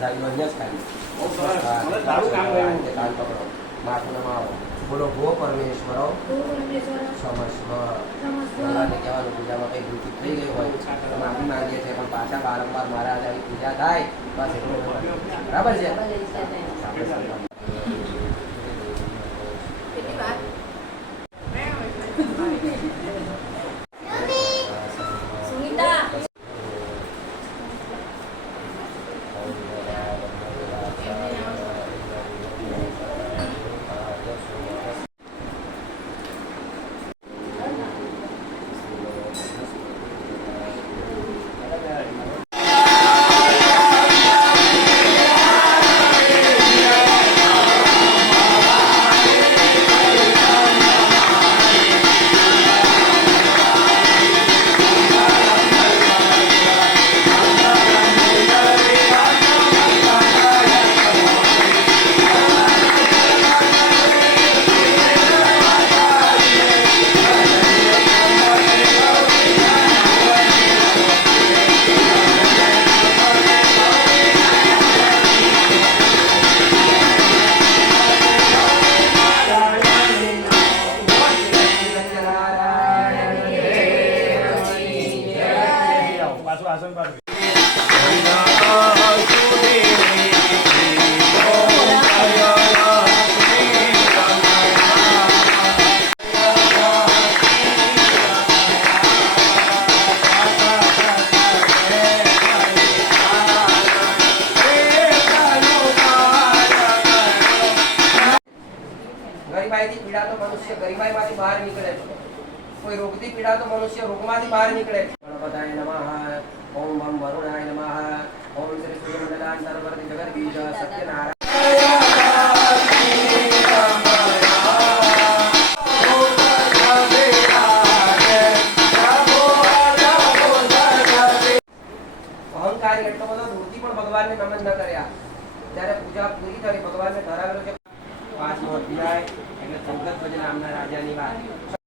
ગાડીમાં અહીંયા જ ખાલી કાન પકડો માથું નમાવો બોલો ગો પરમેશ્વરો સમસ્વ ભગવાનને કહેવાનું પૂજામાં કંઈ ભૂલ થઈ ગઈ હોય તો માફી માંગીએ છીએ પણ પાછા વારંવાર મહારાજ આવી પૂજા થાય બસ એટલું બરાબર છે. ગરીબાઈથી પીડાતો મનુષ્ય ગરીબાઈમાંથી બહાર નીકળે છે. કોઈ રોગથી પીડાતો મનુષ્ય રોગમાંથી બહાર નીકળે છે. ગણપતાય નમઃ ઓમ વમ વરુણાય નમઃ ઓમ શ્રી સૂર્યમંડલાંતર્વર્તી જગદીશ સત્યનારાયણ અહંકારી એટલો બધો દૂરથી પણ ભગવાનને નમન ન કર્યા. જ્યારે પૂજા પૂરી કરી ભગવાનને ધરાવેલો છે. 5મો અધ્યાય એટલે ચૌદધ્વજ નામના રાજાની વાત.